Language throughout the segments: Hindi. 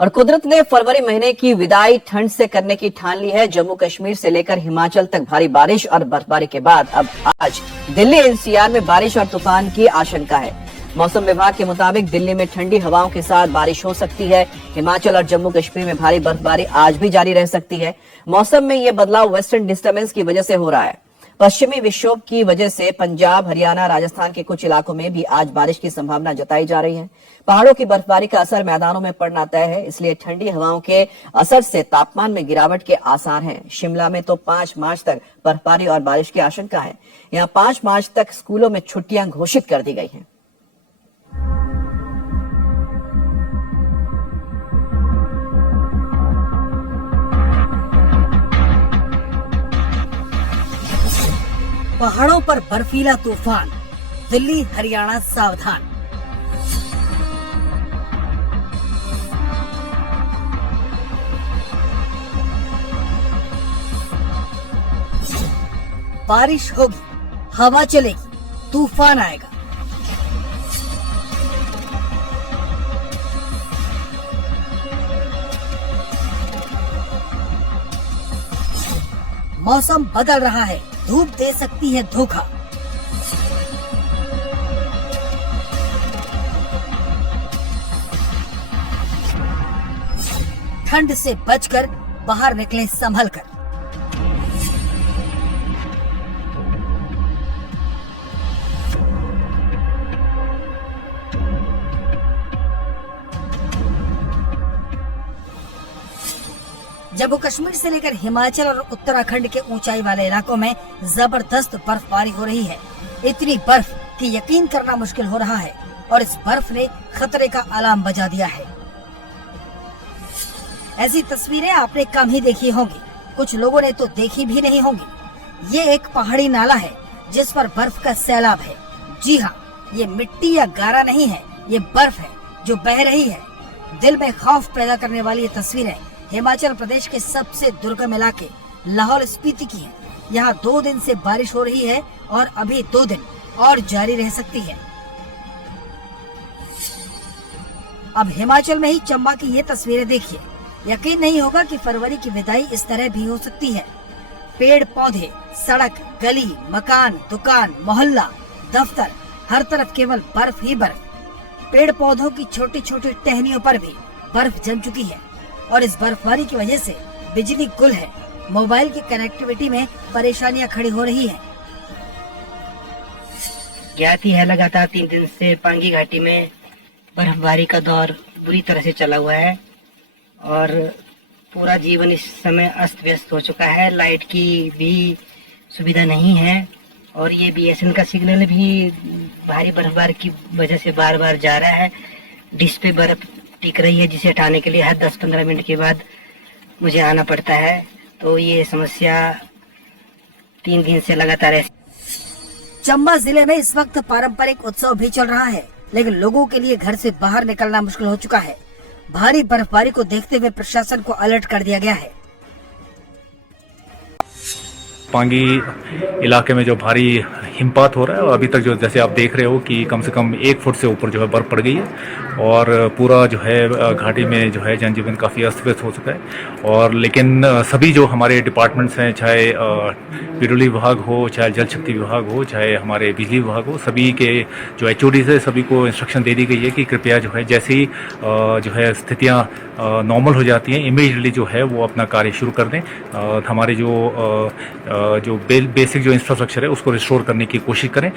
और कुदरत ने फरवरी महीने की विदाई ठंड से करने की ठान ली है। जम्मू कश्मीर से लेकर हिमाचल तक भारी बारिश और बर्फबारी के बाद अब आज दिल्ली एनसीआर में बारिश और तूफान की आशंका है। मौसम विभाग के मुताबिक दिल्ली में ठंडी हवाओं के साथ बारिश हो सकती है। हिमाचल और जम्मू कश्मीर में भारी बर्फबारी आज भी जारी रह सकती है। मौसम में यह बदलाव वेस्टर्न डिस्टर्बेंस की वजह से हो रहा है। पश्चिमी विक्षोभ की वजह से पंजाब, हरियाणा, राजस्थान के कुछ इलाकों में भी आज बारिश की संभावना जताई जा रही है। पहाड़ों की बर्फबारी का असर मैदानों में पड़ना तय है, इसलिए ठंडी हवाओं के असर से तापमान में गिरावट के आसार हैं। शिमला में तो 5 मार्च तक बर्फबारी और बारिश की आशंका है। यहां 5 मार्च तक स्कूलों में छुट्टियां घोषित कर दी गई हैं। पहाड़ों पर बर्फीला तूफान, दिल्ली हरियाणा सावधान। बारिश होगी, हवा चलेगी, तूफान आएगा। मौसम बदल रहा है, धूप दे सकती है धोखा। ठंड से बचकर बाहर निकलें संभल कर। जम्मू कश्मीर से लेकर हिमाचल और उत्तराखंड के ऊंचाई वाले इलाकों में जबरदस्त बर्फबारी हो रही है। इतनी बर्फ कि यकीन करना मुश्किल हो रहा है और इस बर्फ ने खतरे का अलार्म बजा दिया है। ऐसी तस्वीरें आपने कम ही देखी होंगी, कुछ लोगों ने तो देखी भी नहीं होंगी। ये एक पहाड़ी नाला है जिस पर बर्फ का सैलाब है। जी हाँ, ये मिट्टी या गारा नहीं है, ये बर्फ है जो बह रही है। दिल में खौफ पैदा करने वाली ये तस्वीरें हिमाचल प्रदेश के सबसे दुर्गम इलाके लाहौल स्पीति की है। यहाँ 2 दिन से बारिश हो रही है और अभी 2 दिन और जारी रह सकती है। अब हिमाचल में ही चंबा की ये तस्वीरें देखिए, यकीन नहीं होगा कि फरवरी की विदाई इस तरह भी हो सकती है। पेड़ पौधे, सड़क, गली, मकान, दुकान, मोहल्ला, दफ्तर, हर तरफ केवल बर्फ ही बर्फ। पेड़ पौधों की छोटी छोटी टहनियों पर भी बर्फ जम चुकी है और इस बर्फबारी की वजह से बिजली गुल है। मोबाइल की कनेक्टिविटी में परेशानियां खड़ी हो रही है। ज्ञाति है लगातार 3 दिन से पांगी घाटी में बर्फबारी का दौर बुरी तरह से चला हुआ है और पूरा जीवन इस समय अस्त व्यस्त हो चुका है। लाइट की भी सुविधा नहीं है और ये बीएसएन का सिग्नल भी भारी बर्फबारी की वजह से बार बार जा रहा है। डिश पे बर्फ टिक रही है जिसे हटाने के लिए हर 10-15 मिनट के बाद मुझे आना पड़ता है। तो ये समस्या 3 दिन से लगातार है। चंबा जिले में इस वक्त पारंपरिक उत्सव भी चल रहा है, लेकिन लोगों के लिए घर से बाहर निकलना मुश्किल हो चुका है। भारी बर्फबारी को देखते हुए प्रशासन को अलर्ट कर दिया गया है। पांगी इलाके में जो भारी हिमपात हो रहा है और अभी तक जो जैसे आप देख रहे हो कि कम से कम 1 फुट से ऊपर जो है बर्फ पड़ गई है और पूरा जो है घाटी में जो है जनजीवन काफ़ी अस्त व्यस्त हो चुका है। और लेकिन सभी जो हमारे डिपार्टमेंट्स हैं, चाहे पेट्रोलियम विभाग हो, चाहे जल शक्ति विभाग हो, चाहे हमारे बिजली विभाग हो, सभी के जो HODs है सभी को इंस्ट्रक्शन दे दी गई है कि कृपया जो है जैसे ही जो है स्थितियाँ नॉर्मल हो जाती हैं इमीडिएटली जो है वो अपना कार्य शुरू कर दें। हमारे जो बेसिक जो इंफ्रास्ट्रक्चर है उसको रिस्टोर करने की कोशिश करें।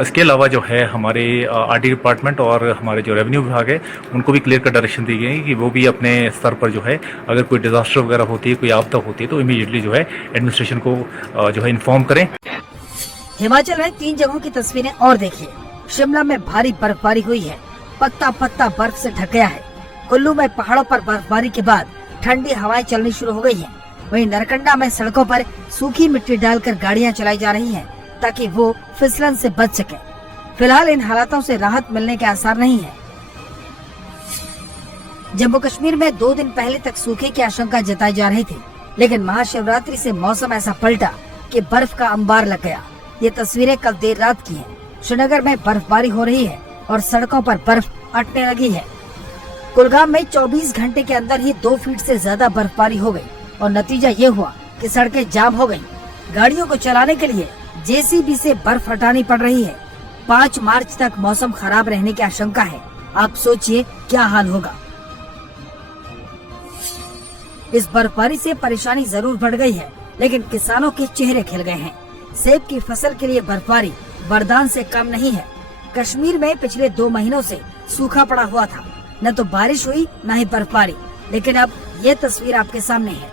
इसके अलावा जो है हमारे RD डिपार्टमेंट और हमारे जो रेवेन्यू विभाग है उनको भी क्लियर कट डायरेक्शन दी गई है कि वो भी अपने स्तर पर जो है अगर कोई डिजास्टर वगैरह होती है, कोई आपदा होती है तो इमीडिएटली जो है एडमिनिस्ट्रेशन को जो है इन्फॉर्म करें। हिमाचल में 3 जगहों की तस्वीरें और देखिए। शिमला में भारी बर्फबारी हुई है, पत्ता पत्ता बर्फ से ढक गया है। कुल्लू में पहाड़ों पर बर्फबारी के बाद ठंडी हवाएं चलनी शुरू हो गई है। वहीं नरकंडा में सड़कों पर सूखी मिट्टी डालकर गाड़ियां चलाई जा रही हैं ताकि वो फिसलन से बच सके। फिलहाल इन हालातों से राहत मिलने के आसार नहीं है। जम्मू कश्मीर में 2 दिन पहले तक सूखे की आशंका जताई जा रही थी, लेकिन महाशिवरात्रि से मौसम ऐसा पलटा कि बर्फ का अंबार लग गया। ये तस्वीरें कल देर रात की हैं। श्रीनगर में बर्फबारी हो रही है और सड़कों पर बर्फ अटने लगी है। कुलगाम में 24 घंटे के अंदर ही 2 फीट से ज्यादा बर्फबारी हो गई और नतीजा ये हुआ कि सड़कें जाम हो गयी। गाड़ियों को चलाने के लिए जेसीबी से बर्फ हटानी पड़ रही है। 5 मार्च तक मौसम खराब रहने की आशंका है। आप सोचिए क्या हाल होगा। इस बर्फबारी से परेशानी जरूर बढ़ गई है, लेकिन किसानों के चेहरे खिल गए हैं। सेब की फसल के लिए बर्फबारी वरदान से कम नहीं है। कश्मीर में पिछले 2 महीनों से सूखा पड़ा हुआ था, न तो बारिश हुई न ही बर्फबारी, लेकिन अब ये तस्वीर आपके सामने है।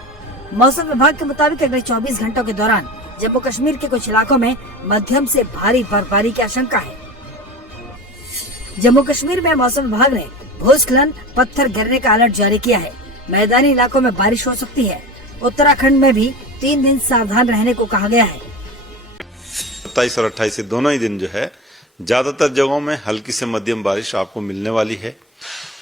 मौसम विभाग के मुताबिक अगले 24 घंटों के दौरान जम्मू कश्मीर के कुछ इलाकों में मध्यम से भारी बर्फबारी की आशंका है। जम्मू कश्मीर में मौसम विभाग ने भूस्खलन, पत्थर गिरने का अलर्ट जारी किया है। मैदानी इलाकों में बारिश हो सकती है। उत्तराखंड में भी 3 दिन सावधान रहने को कहा गया है। 27 और 28 दोनों ही दिन जो है ज्यादातर जगहों में हल्की से मध्यम बारिश आपको मिलने वाली है।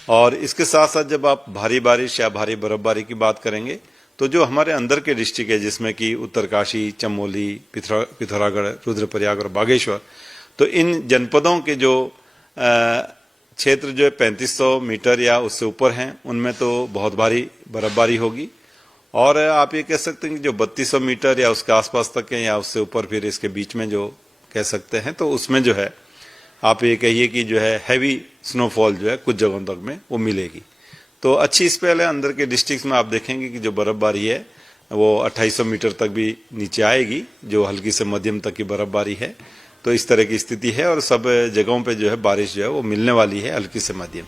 और इसके साथ साथ जब आप भारी बारिश या भारी बर्फबारी की बात करेंगे तो जो हमारे अंदर के डिस्ट्रिक्ट है, जिसमें कि उत्तरकाशी, चमोली, पिथौरागढ़, रुद्रप्रयाग और बागेश्वर, तो इन जनपदों के जो क्षेत्र जो है 3500 मीटर या उससे ऊपर हैं, उनमें तो बहुत भारी बर्फबारी होगी। और आप ये कह सकते हैं कि जो 3200 मीटर या उसके आसपास तक है या उससे ऊपर फिर इसके बीच में जो कह सकते हैं, तो उसमें जो है आप ये कहिए कि जो है हैवी स्नोफॉल जो है कुछ जगहों तक में वो मिलेगी। तो अच्छी स्पेल है। अंदर के डिस्ट्रिक्ट्स में आप देखेंगे कि जो बर्फबारी है वो 2800 मीटर तक भी नीचे आएगी, जो हल्की से मध्यम तक की बर्फबारी है। तो इस तरह की स्थिति है और सब जगहों पे जो है बारिश जो है वो मिलने वाली है, हल्की से मध्यम।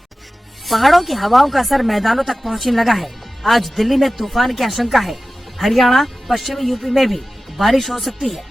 पहाड़ों की हवाओं का असर मैदानों तक पहुंचने लगा है। आज दिल्ली में तूफान की आशंका है। हरियाणा, पश्चिमी यूपी में भी बारिश हो सकती है।